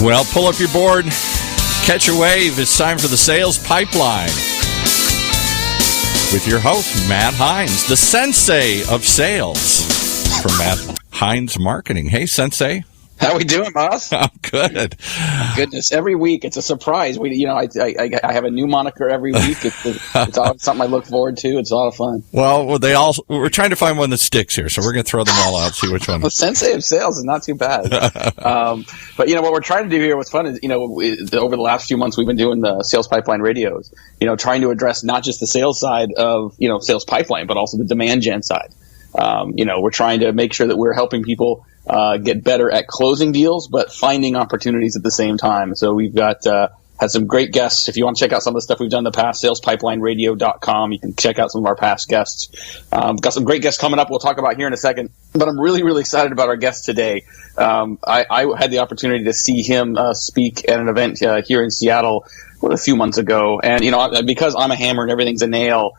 Well, pull up your board, catch a wave. It's time for the Sales Pipeline with your host, Matt Heinz, the sensei of sales from Matt Heinz Marketing. Hey, sensei. How we doing, boss? I'm good. Goodness, every week it's a surprise. I have a new moniker every week. It's always something I look forward to. It's a lot of fun. Well, we're trying to find one that sticks here, so we're going to throw them all out, see which one. The sensei of sales is not too bad. But what we're trying to do here, what's fun is, over the last few months we've been doing the Sales Pipeline radios. Trying to address not just the sales side of sales pipeline, but also the demand gen side. We're trying to make sure that we're helping people get better at closing deals, but finding opportunities at the same time. So we've got had some great guests. If you want to check out some of the stuff we've done in the past, salespipelineradio.com. You can check out some of our past guests. We've got some great guests coming up we'll talk about here in a second. But I'm really, really excited about our guest today. I had the opportunity to see him speak at an event here in Seattle a few months ago. And, because I'm a hammer and everything's a nail,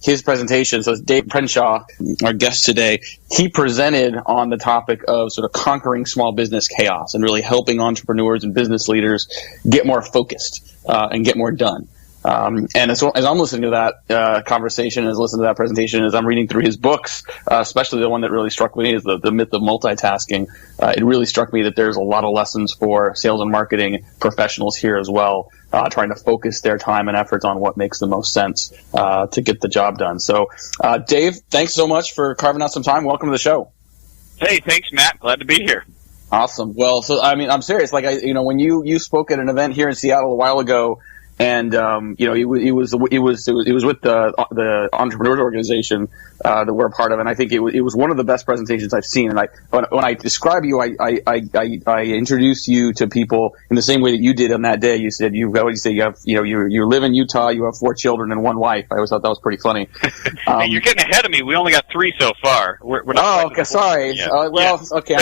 his presentation, so it's Dave Crenshaw, our guest today, he presented on the topic of sort of conquering small business chaos and really helping entrepreneurs and business leaders get more focused and get more done. And as I'm listening to that conversation, as listening to that presentation, as I'm reading through his books, especially the one that really struck me is the myth of multitasking. It really struck me that there's a lot of lessons for sales and marketing professionals here as well, trying to focus their time and efforts on what makes the most sense to get the job done. So, Dave, thanks so much for carving out some time. Welcome to the show. Hey, thanks, Matt. Glad to be here. Awesome. Well, so I'm serious. When you spoke at an event here in Seattle a while ago. And it was with the entrepreneurs organization that we're a part of, and I think it was one of the best presentations I've seen. And when I describe you, I introduce you to people in the same way that you did on that day. You said you live in Utah, you have 4 children and 1 wife. I always thought that was pretty funny. Hey, you're getting ahead of me. We only got 3 so far. We're not okay, sorry. Yeah. Okay.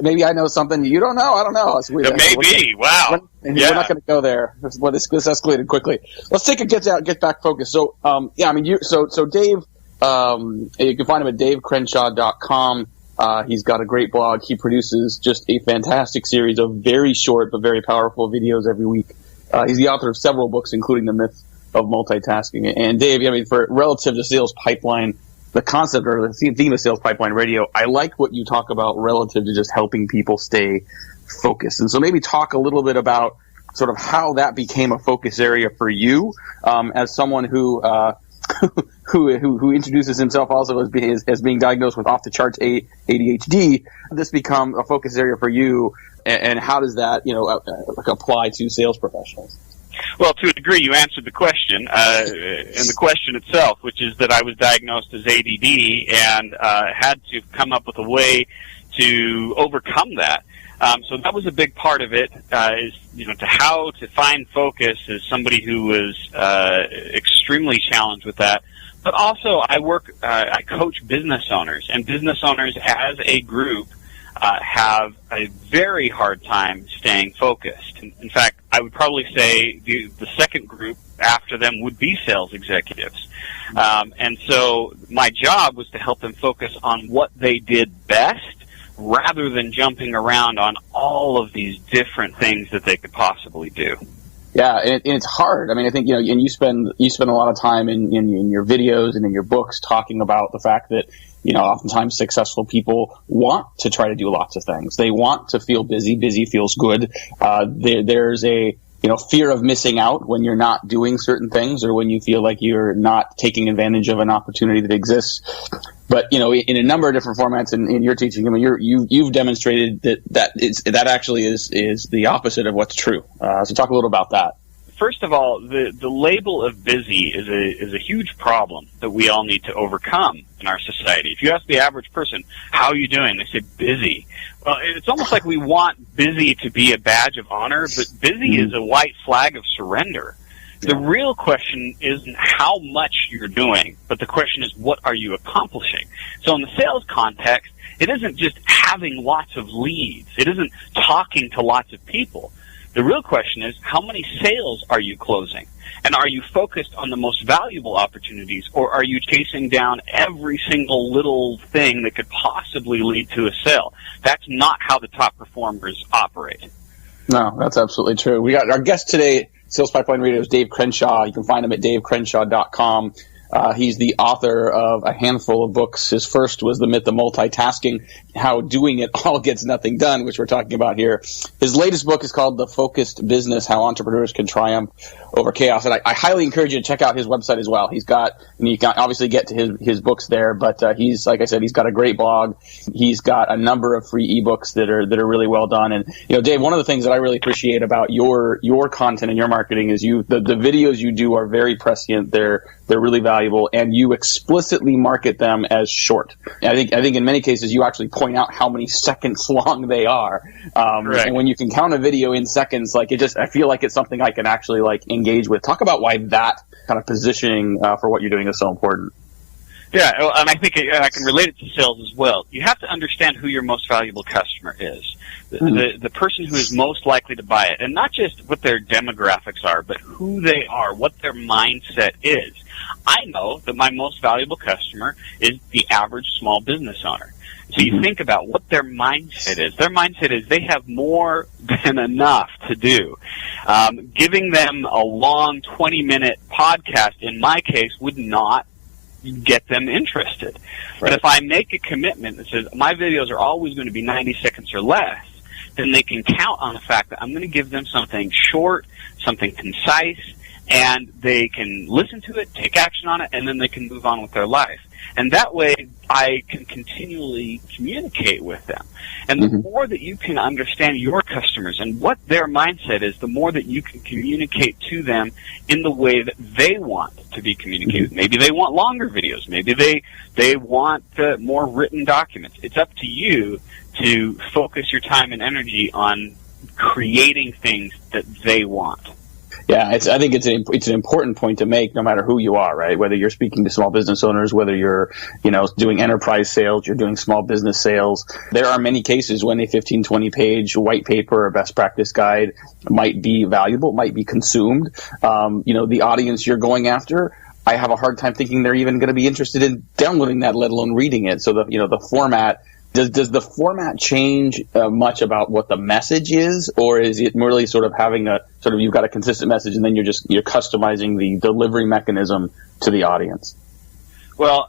Maybe I know something you don't know. I don't know. Maybe. Wow. We're not going to go there. This escalated quickly. Let's get back focused. So, so Dave, you can find him at davecrenshaw.com. He's got a great blog. He produces just a fantastic series of very short but very powerful videos every week. He's the author of several books, including The Myth of Multitasking. And Dave, for relative to sales pipeline, the concept or the theme of Sales Pipeline Radio, I like what you talk about relative to just helping people stay focused. And so maybe talk a little bit about sort of how that became a focus area for you, as someone who introduces himself also as being diagnosed with off the charts ADHD. This become a focus area for you, and how does that apply to sales professionals? Well, to a degree, you answered the question, and the question itself, which is that I was diagnosed as ADD and had to come up with a way to overcome that. So that was a big part of it, to how to find focus as somebody who was extremely challenged with that. But also, I coach business owners, and business owners as a group have a very hard time staying focused. In fact, I would probably say the second group after them would be sales executives. And so my job was to help them focus on what they did best rather than jumping around on all of these different things that they could possibly do. Yeah, and it's hard. I think, and you spend a lot of time in your videos and in your books talking about the fact that, oftentimes successful people want to try to do lots of things. They want to feel busy. Busy feels good. There's a, fear of missing out when you're not doing certain things or when you feel like you're not taking advantage of an opportunity that exists. But, in a number of different formats in your teaching, you've demonstrated that actually is the opposite of what's true. So talk a little about that. First of all, the label of busy is a huge problem that we all need to overcome in our society. If you ask the average person, how are you doing? They say busy. Well, it's almost like we want busy to be a badge of honor, but busy is a white flag of surrender. The real question isn't how much you're doing, but the question is what are you accomplishing? So in the sales context, it isn't just having lots of leads. It isn't talking to lots of people. The real question is, how many sales are you closing? And are you focused on the most valuable opportunities, or are you chasing down every single little thing that could possibly lead to a sale? That's not how the top performers operate. No, that's absolutely true. We got our guest today, Sales Pipeline Radio, is Dave Crenshaw. You can find him at davecrenshaw.com. He's the author of a handful of books. His first was The Myth of Multitasking, How Doing It All Gets Nothing Done, which we're talking about here. His latest book is called The Focused Business, How Entrepreneurs Can Triumph Over Chaos. And I highly encourage you to check out his website as well. He's got, and you can obviously get to his books there, but he's, like I said, he's got a great blog. He's got a number of free ebooks that are really well done. And, Dave, one of the things that I really appreciate about your content and your marketing is the videos you do are very prescient. They're really valuable, and you explicitly market them as short. I think in many cases you actually point out how many seconds long they are. And when you can count a video in seconds, I feel like it's something I can actually engage with. Talk about why that kind of positioning for what you're doing is so important. Yeah, and I think I can relate it to sales as well. You have to understand who your most valuable customer is, the person who is most likely to buy it, and not just what their demographics are, but who they are, what their mindset is. I know that my most valuable customer is the average small business owner. So you think about what their mindset is. Their mindset is they have more than enough to do. Giving them a long 20-minute podcast, in my case, would not get them interested. Right. But if I make a commitment that says my videos are always going to be 90 seconds or less, then they can count on the fact that I'm going to give them something short, something concise, and they can listen to it, take action on it, and then they can move on with their life. And that way, I can continually communicate with them. And the more that you can understand your customers and what their mindset is, the more that you can communicate to them in the way that they want to be communicated. Maybe they want longer videos. Maybe they want more written documents. It's up to you to focus your time and energy on creating things that they want. Yeah, I think it's an important point to make, no matter who you are, right? Whether you're speaking to small business owners, whether you're, doing enterprise sales, you're doing small business sales. There are many cases when a 15, 20-page white paper or best practice guide might be valuable, might be consumed. The audience you're going after, I have a hard time thinking they're even going to be interested in downloading that, let alone reading it. So the format. Does the format change much about what the message is, or is it merely sort of having you've got a consistent message and then you're customizing the delivery mechanism to the audience? Well,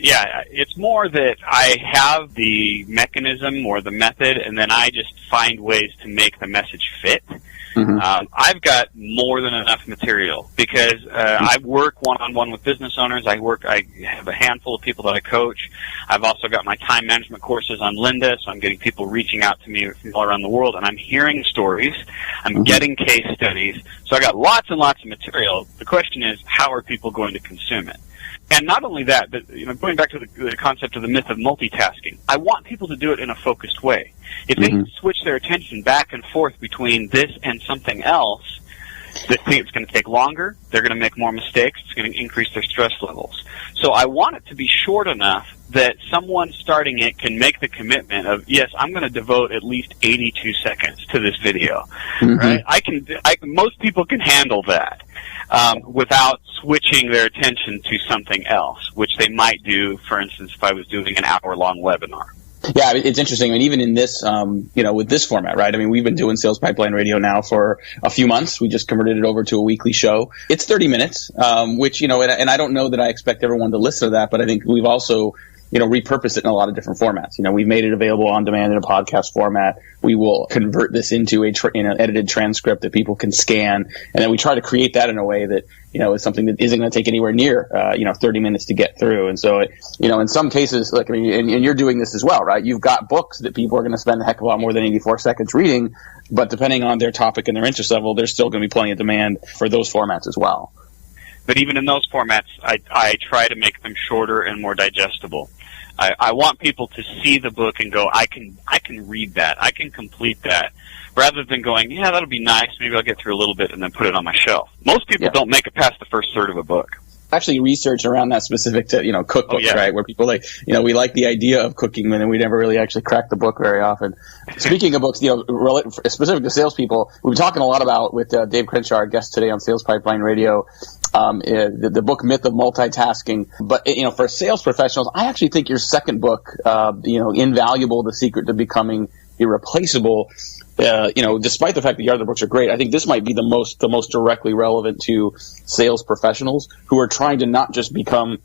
it's more that I have the mechanism or the method, and then I just find ways to make the message fit. I've got more than enough material because I work one-on-one with business owners. I have a handful of people that I coach. I've also got my time management courses on Lynda, so I'm getting people reaching out to me from all around the world, and I'm hearing stories. I'm getting case studies. So I got lots and lots of material. The question is, how are people going to consume it? And not only that, but going back to the concept of the myth of multitasking, I want people to do it in a focused way. If they can switch their attention back and forth between this and something else, they think it's going to take longer, they're going to make more mistakes, it's going to increase their stress levels. So I want it to be short enough that someone starting it can make the commitment of, yes, I'm going to devote at least 82 seconds to this video. Right? Most people can handle that. Without switching their attention to something else, which they might do, for instance, if I was doing an hour-long webinar. Yeah, it's interesting. I mean, even in this, with this format, right? I mean, we've been doing Sales Pipeline Radio now for a few months. We just converted it over to a weekly show. It's 30 minutes, which, and I don't know that I expect everyone to listen to that, but I think we've also repurpose it in a lot of different formats. We've made it available on demand in a podcast format. We will convert this into an edited transcript that people can scan. And then we try to create that in a way that, is something that isn't going to take anywhere near, 30 minutes to get through. And so, in some cases, and you're doing this as well, right? You've got books that people are going to spend a heck of a lot more than 84 seconds reading, but depending on their topic and their interest level, there's still going to be plenty of demand for those formats as well. But even in those formats, I try to make them shorter and more digestible. I want people to see the book and go, I can read that. I can complete that. Rather than going, yeah, that'll be nice. Maybe I'll get through a little bit and then put it on my shelf. Most people don't make it past the first third of a book. actually research around that specific to, cookbooks, right? Where people we like the idea of cooking, and then we never really actually crack the book very often. Speaking of books, specific to salespeople, we've been talking a lot about with Dave Crenshaw, our guest today on Sales Pipeline Radio, the book Myth of Multitasking. But, for sales professionals, I actually think your second book, Invaluable, The Secret to Becoming Irreplaceable, despite the fact that the other books are great, I think this might be the most directly relevant to sales professionals who are trying to not just become,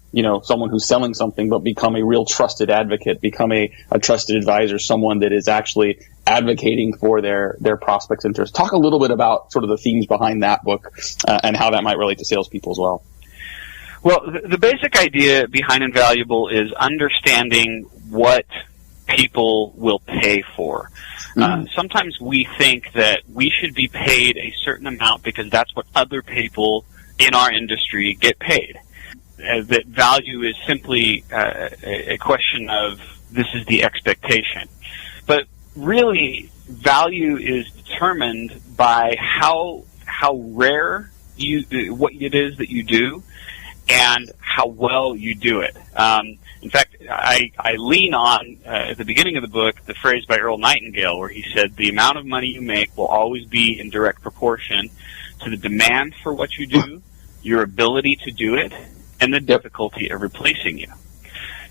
someone who's selling something, but become a real trusted advocate, become a trusted advisor, someone that is actually advocating for their prospects' interests. Talk a little bit about sort of the themes behind that book and how that might relate to salespeople as well. Well, the basic idea behind Invaluable is understanding what people will pay for. Sometimes we think that we should be paid a certain amount because that's what other people in our industry get paid. That value is simply a question of this is the expectation. But really, value is determined by how rare what it is that you do and how well you do it. In fact, I lean on, at the beginning of the book, the phrase by Earl Nightingale where he said, the amount of money you make will always be in direct proportion to the demand for what you do, your ability to do it, and the difficulty of replacing you.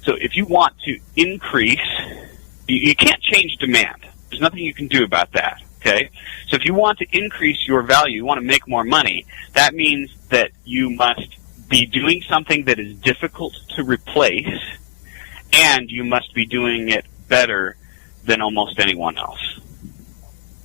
So if you want to increase, you can't change demand. There's nothing you can do about that, okay? So if you want to increase your value, you want to make more money, that means that you must be doing something that is difficult to replace, and you must be doing it better than almost anyone else.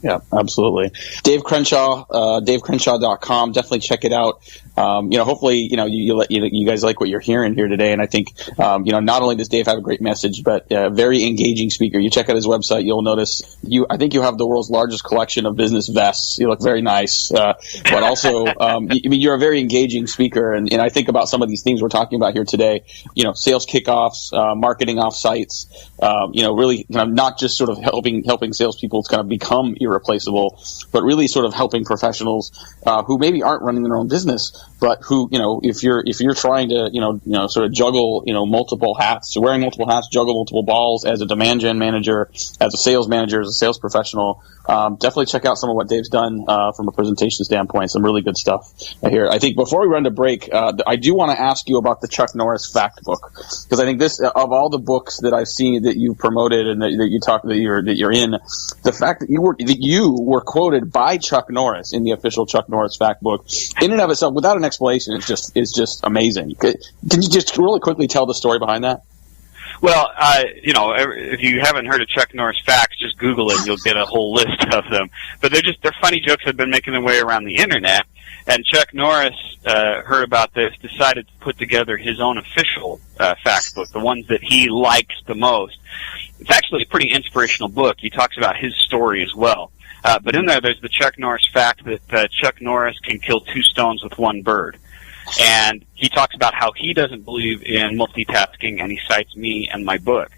Yeah, absolutely. Dave Crenshaw, DaveCrenshaw.com. Definitely check it out. Hopefully, you guys like what you're hearing here today. And I think, not only does Dave have a great message, but a very engaging speaker. You check out his website, you'll notice I think you have the world's largest collection of business vests. You look very nice. But also, you're a very engaging speaker. And I think about some of these things we're talking about here today, sales kickoffs, marketing offsites, really kind of not just sort of helping salespeople to kind of become irreplaceable, but really sort of helping professionals who maybe aren't running their own business, but who, if you're trying to, sort of juggle, multiple hats, so wearing multiple hats, juggle multiple balls as a demand gen manager, as a sales manager, as a sales professional, definitely check out some of what Dave's done from a presentation standpoint. Some really good stuff here. I think before we run to break, I do want to ask you about the Chuck Norris Fact Book, because I think this, of all the books that I've seen that you promoted and that you're in, the fact that you were quoted by Chuck Norris in the official Chuck Norris Fact Book, in and of itself, without an explanation, it's just amazing. Can you just really quickly tell the story behind that? Well, if you haven't heard of Chuck Norris facts, just Google it and you'll get a whole list of them. But they're funny jokes that have been making their way around the internet. And Chuck Norris heard about this, decided to put together his own official fact book, the ones that he likes the most. It's actually a pretty inspirational book. He talks about his story as well. But in there's the Chuck Norris fact that Chuck Norris can kill 2 stones with 1 bird. And he talks about how he doesn't believe in multitasking, and he cites me and my book.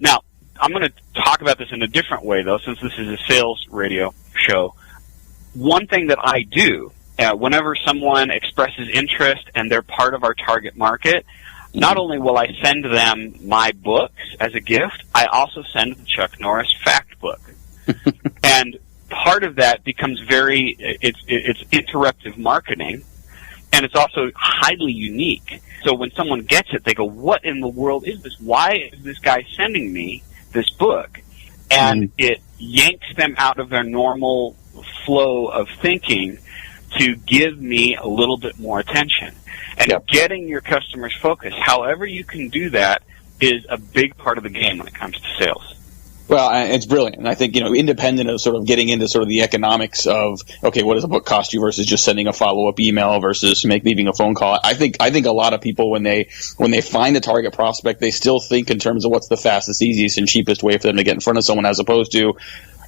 Now, I'm going to talk about this in a different way, though, since this is a sales radio show. One thing that I do, whenever someone expresses interest and they're part of our target market, not only will I send them my books as a gift, I also send the Chuck Norris Fact Book. And part of that becomes it's interruptive marketing. And it's also highly unique. So when someone gets it, they go, what in the world is this? Why is this guy sending me this book? And it yanks them out of their normal flow of thinking to give me a little bit more attention. And getting your customers focused, however you can do that, is a big part of the game when it comes to sales. Well, it's brilliant. And I think, independent of sort of getting into sort of the economics of, okay, what does a book cost you versus just sending a follow-up email versus leaving a phone call. I think a lot of people, when they find the target prospect, they still think in terms of what's the fastest, easiest, and cheapest way for them to get in front of someone, as opposed to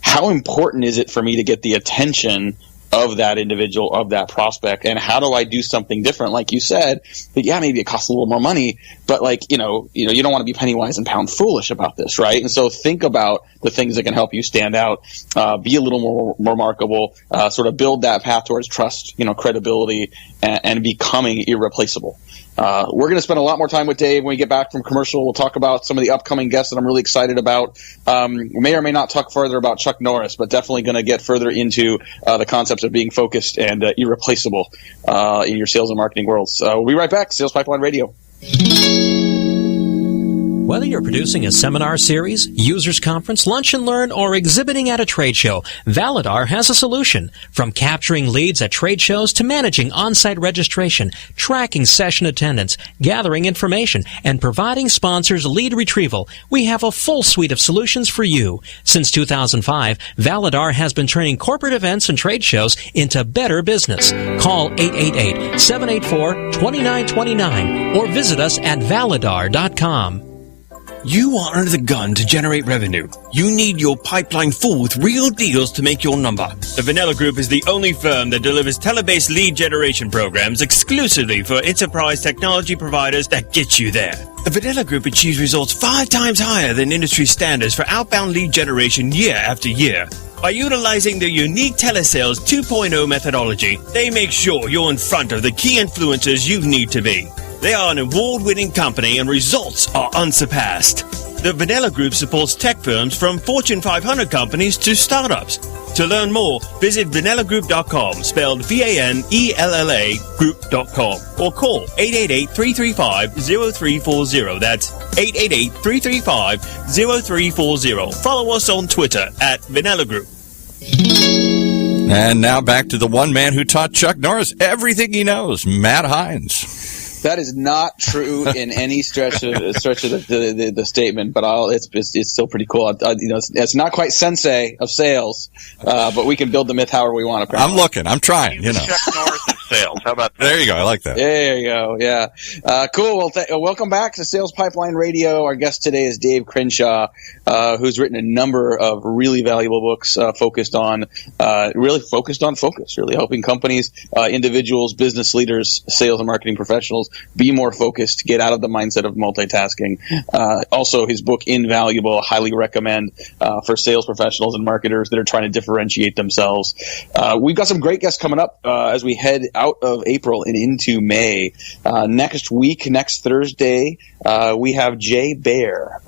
how important is it for me to get the attention of that individual, of that prospect, and how do I do something different? Like you said, maybe it costs a little more money, but you don't want to be penny wise and pound foolish about this, right? And so think about the things that can help you stand out, be a little more remarkable, sort of build that path towards trust, credibility, and becoming irreplaceable. We're going to spend a lot more time with Dave when we get back from commercial. We'll talk about some of the upcoming guests that I'm really excited about. We may or may not talk further about Chuck Norris, but definitely going to get further into the concepts of being focused and irreplaceable in your sales and marketing world. So we'll be right back. Sales Pipeline Radio. Whether you're producing a seminar series, users conference, lunch and learn, or exhibiting at a trade show, Validar has a solution. From capturing leads at trade shows to managing on-site registration, tracking session attendance, gathering information, and providing sponsors lead retrieval, we have a full suite of solutions for you. Since 2005, Validar has been turning corporate events and trade shows into better business. Call 888-784-2929 or visit us at validar.com. You are under the gun to generate revenue. You need your pipeline full with real deals to make your number. The Vanilla Group is the only firm that delivers tele-based lead generation programs exclusively for enterprise technology providers that get you there. The Vanilla Group achieves results 5 times higher than industry standards for outbound lead generation year after year. By utilizing their unique telesales 2.0 methodology, they make sure you're in front of the key influencers you need to be. They are an award-winning company and results are unsurpassed. The Vanilla Group supports tech firms from Fortune 500 companies to startups. To learn more, visit vanillagroup.com, spelled V-A-N-E-L-L-A group.com, or call 888-335-0340. That's 888-335-0340. Follow us on Twitter at Vanilla Group. And now back to the one man who taught Chuck Norris everything he knows, Matt Heinz. That is not true in any stretch of the statement, but it's still pretty cool. It's not quite sensei of sales, but we can build the myth however we want. Apparently. I'm looking. I'm trying. Chuck Norris of sales. How about that? There you go. I like that. There you go. Yeah. Cool. Well, welcome back to Sales Pipeline Radio. Our guest today is Dave Crenshaw, who's written a number of really valuable books focused on focus, really helping companies, individuals, business leaders, sales and marketing professionals be more focused, get out of the mindset of multitasking. Also, his book, Invaluable, highly recommend for sales professionals and marketers that are trying to differentiate themselves. We've got some great guests coming up as we head out of April and into May. Next Thursday, we have Jay Baer,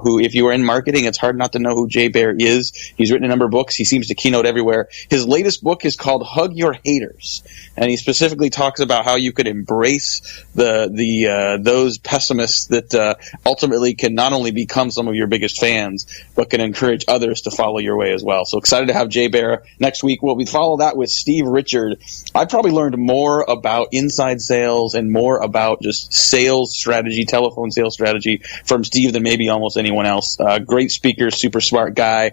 who, if you are in marketing, it's hard not to know who Jay Baer is. He's written a number of books. He seems to keynote everywhere. His latest book is called Hug Your Haters, and he specifically talks about how you could embrace those pessimists that ultimately can not only become some of your biggest fans, but can encourage others to follow your way as well. So excited to have Jay Baer next week. Well, we follow that with Steve Richard. I probably learned more about inside sales and more about just sales strategy, telephone sales strategy from Steve than maybe almost anyone else. Great speaker, super smart guy.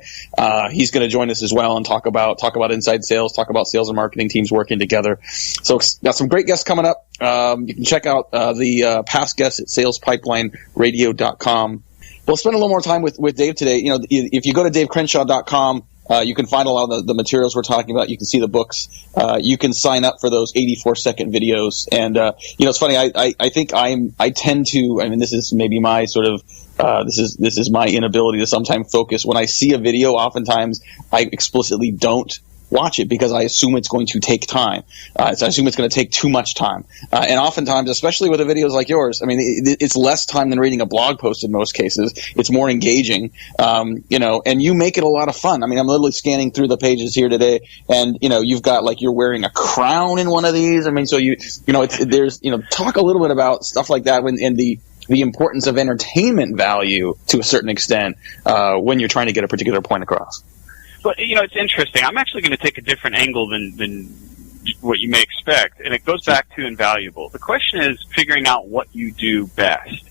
He's going to join us as well and talk about inside sales, talk about sales and marketing teams working together. So got some great guests coming up. You can check out the past guests at salespipelineradio.com. We'll spend a little more time with Dave today. If you go to davecrenshaw.com, you can find a lot of the materials we're talking about. You can see the books. You can sign up for those 84-second videos. And it's funny. I think I tend to. I mean, this is maybe my sort of. This is my inability to sometimes focus. When I see a video, oftentimes I explicitly don't watch it because I assume it's going to take time. I assume it's going to take too much time. And oftentimes, especially with the videos like yours, I mean, it's less time than reading a blog post in most cases. It's more engaging, and you make it a lot of fun. I mean, I'm literally scanning through the pages here today, and, you've got like you're wearing a crown in one of these. I mean, so there's talk a little bit about stuff like that and the importance of entertainment value to a certain extent when you're trying to get a particular point across. But, it's interesting. I'm actually going to take a different angle than what you may expect, and it goes back to invaluable. The question is figuring out what you do best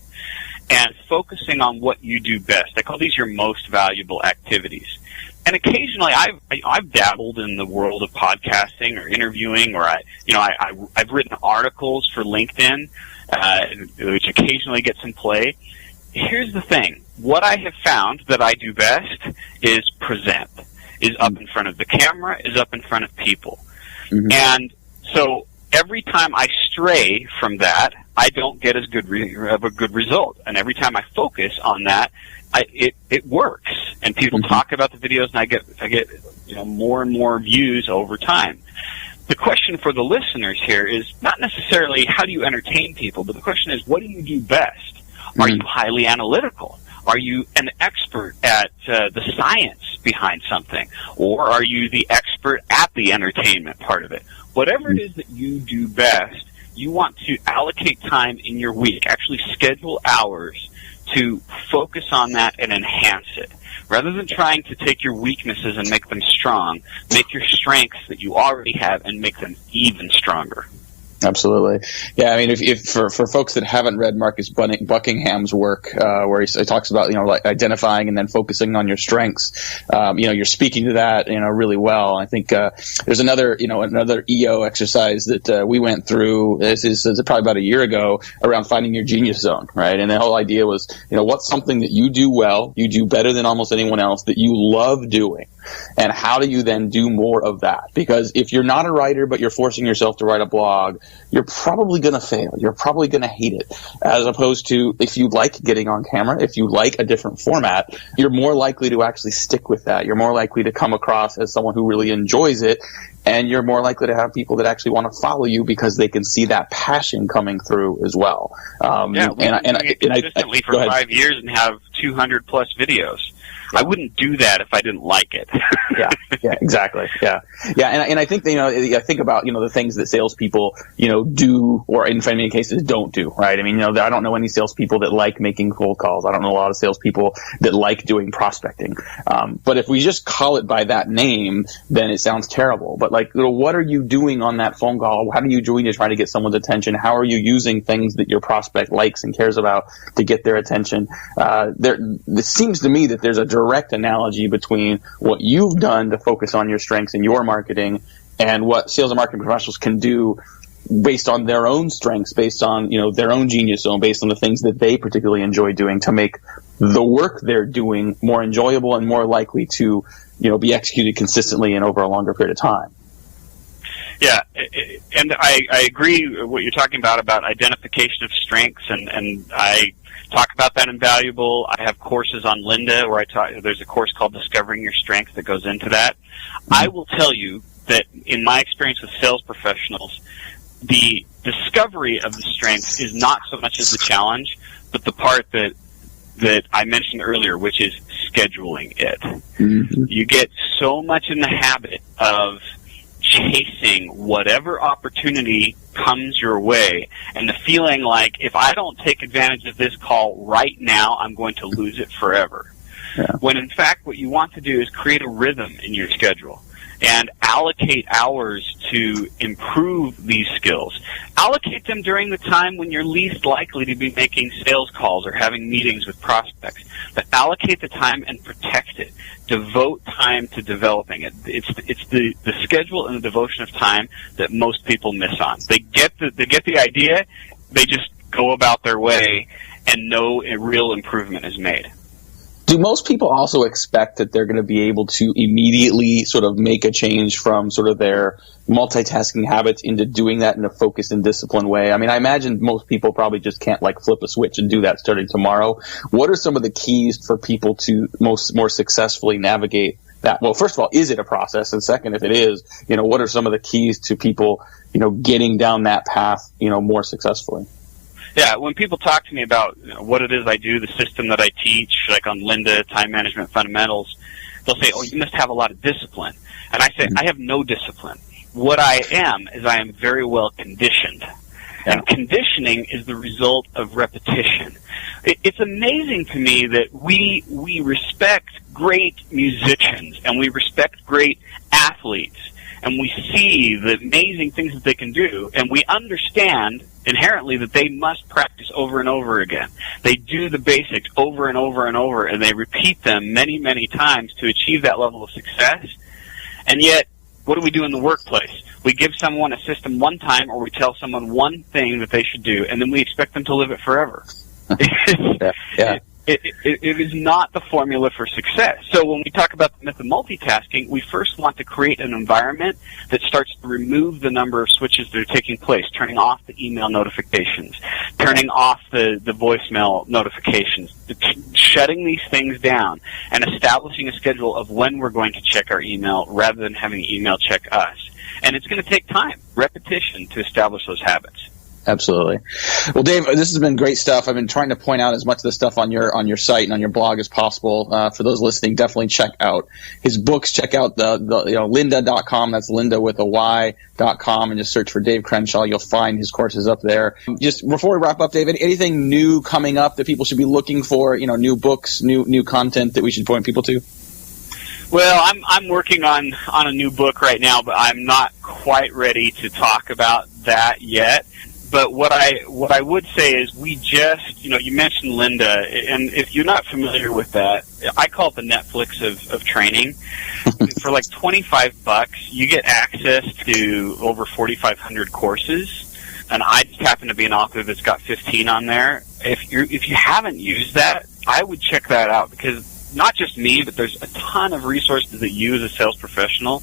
and focusing on what you do best. I call these your most valuable activities. And occasionally I've dabbled in the world of podcasting or interviewing, or I've written articles for LinkedIn, which occasionally get some play. Here's the thing. What I have found that I do best is present. Is up in front of the camera, is up in front of people. Mm-hmm. And so every time I stray from that, I don't get as good of a good result. And every time I focus on that, it works, and people talk about the videos, and I get more and more views over time. The question for the listeners here is not necessarily how do you entertain people, but the question is, what do you do best? Are you highly analytical? Are you an expert at the science behind something? Or are you the expert at the entertainment part of it? Whatever it is that you do best, you want to allocate time in your week, actually schedule hours to focus on that and enhance it. Rather than trying to take your weaknesses and make them strong, make your strengths that you already have and make them even stronger. Absolutely. Yeah, I mean, if for folks that haven't read Marcus Buckingham's work, where he talks about, like identifying and then focusing on your strengths, you're speaking to that, really well. I think there's another EO exercise that we went through. This is probably about a year ago, around finding your genius zone, right? And the whole idea was, what's something that you do well, you do better than almost anyone else, that you love doing, and how do you then do more of that? Because if you're not a writer, but you're forcing yourself to write a blog, you're probably going to fail. You're probably going to hate it. As opposed to if you like getting on camera, if you like a different format, you're more likely to actually stick with that. You're more likely to come across as someone who really enjoys it, and you're more likely to have people that actually want to follow you because they can see that passion coming through as well. Consistently for 5 years and have 200 plus videos. I wouldn't do that if I didn't like it. Yeah, exactly. Yeah. And I think, I think about, the things that salespeople, do, or in many cases don't do, right? I mean, I don't know any salespeople that like making cold calls. I don't know a lot of salespeople that like doing prospecting. But if we just call it by that name, then it sounds terrible. But what are you doing on that phone call? How are you doing to try to get someone's attention? How are you using things that your prospect likes and cares about to get their attention? It seems to me that there's a direct analogy between what you've done to focus on your strengths in your marketing and what sales and marketing professionals can do based on their own strengths, based on their own genius zone, based on the things that they particularly enjoy doing to make the work they're doing more enjoyable and more likely to be executed consistently and over a longer period of time. Yeah, and I agree what you're talking about identification of strengths, and I talk about that in Valuable. I have courses on Lynda where there's a course called Discovering Your Strengths that goes into that. I will tell you that in my experience with sales professionals, the discovery of the strengths is not so much as the challenge, but the part that I mentioned earlier, which is scheduling it. Mm-hmm. You get so much in the habit of chasing whatever opportunity comes your way, and the feeling like if I don't take advantage of this call right now, I'm going to lose it forever. Yeah. When in fact what you want to do is create a rhythm in your schedule and allocate hours to improve these skills. Allocate them during the time when you're least likely to be making sales calls or having meetings with prospects. But allocate the time and protect it. Devote time to developing it. It's the schedule and the devotion of time that most people miss on. They get the idea, they just go about their way, and no real improvement is made. Do most people also expect that they're going to be able to immediately sort of make a change from sort of their multitasking habits into doing that in a focused and disciplined way? I mean, I imagine most people probably just can't flip a switch and do that starting tomorrow. What are some of the keys for people to more successfully navigate that? Well, first of all, is it a process? And second, if it is, what are some of the keys to people, getting down that path, more successfully? Yeah, when people talk to me about what it is I do, the system that I teach, like on Lynda, Time Management Fundamentals, they'll say, oh, you must have a lot of discipline. And I say, I have no discipline. What I am is I am very well conditioned. Yeah. And conditioning is the result of repetition. It's amazing to me that we respect great musicians and we respect great athletes, and we see the amazing things that they can do, and we understand inherently that they must practice over and over again. They do the basics over and over and over, and they repeat them many, many times to achieve that level of success. And yet, what do we do in the workplace? We give someone a system one time, or we tell someone one thing that they should do, and then we expect them to live it forever. Yeah. It is not the formula for success. So when we talk about the myth of multitasking, we first want to create an environment that starts to remove the number of switches that are taking place, turning off the email notifications, turning off the voicemail notifications, shutting these things down, and establishing a schedule of when we're going to check our email rather than having email check us. And it's going to take time, repetition, to establish those habits. Absolutely. Well, Dave, this has been great stuff. I've been trying to point out as much of the stuff on your site and on your blog as possible. For those listening, definitely check out his books. Check out the lynda.com. That's Linda with a Y.com, and just search for Dave Crenshaw. You'll find his courses up there. Just before we wrap up, David, anything new coming up that people should be looking for? New books, new content that we should point people to? Well, I'm working on a new book right now, but I'm not quite ready to talk about that yet. But what I would say is we just, you mentioned Linda, and if you're not familiar with that, I call it the Netflix of training. For like $25, you get access to over 4,500 courses, and I just happen to be an author that's got 15 on there. If you haven't used that, I would check that out, because not just me, but there's a ton of resources that you as a sales professional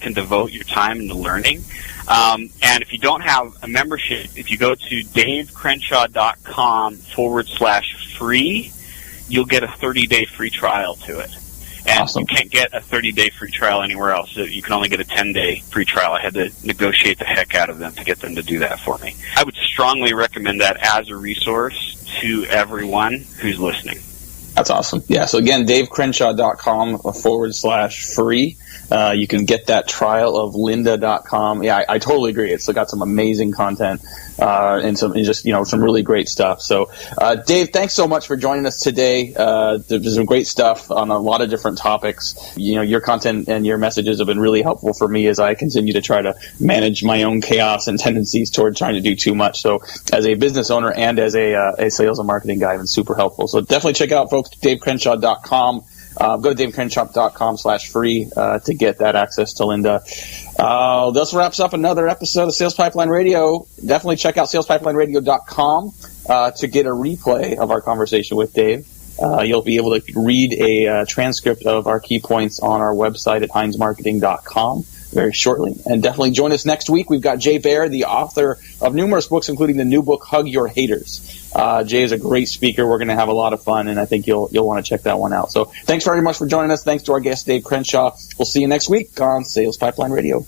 can devote your time into learning. And if you don't have a membership, if you go to davecrenshaw.com/free, you'll get a 30-day free trial to it. And awesome. You can't get a 30-day free trial anywhere else. So you can only get a 10-day free trial. I had to negotiate the heck out of them to get them to do that for me. I would strongly recommend that as a resource to everyone who's listening. That's awesome. Yeah. So again, davecrenshaw.com/free. You can get that trial of lynda.com. Yeah, I totally agree. It's got some amazing content and some really great stuff. So, Dave, thanks so much for joining us today. There's some great stuff on a lot of different topics. Your content and your messages have been really helpful for me as I continue to try to manage my own chaos and tendencies toward trying to do too much. So, as a business owner and as a sales and marketing guy, it's been super helpful. So, definitely check out, folks, davecrenshaw.com. Go to davecrenshaw.com/free to get that access to Linda. This wraps up another episode of Sales Pipeline Radio. Definitely check out salespipelineradio.com to get a replay of our conversation with Dave. You'll be able to read a transcript of our key points on our website at heinzmarketing.com very shortly. And definitely join us next week. We've got Jay Baer, the author of numerous books, including the new book, Hug Your Haters. Jay is a great speaker. We're going to have a lot of fun, and I think you'll want to check that one out. So thanks very much for joining us. Thanks to our guest, Dave Crenshaw. We'll see you next week on Sales Pipeline Radio.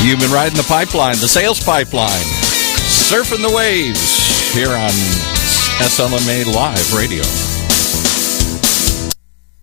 You've been riding the pipeline, the sales pipeline, surfing the waves here on SLMA Live Radio.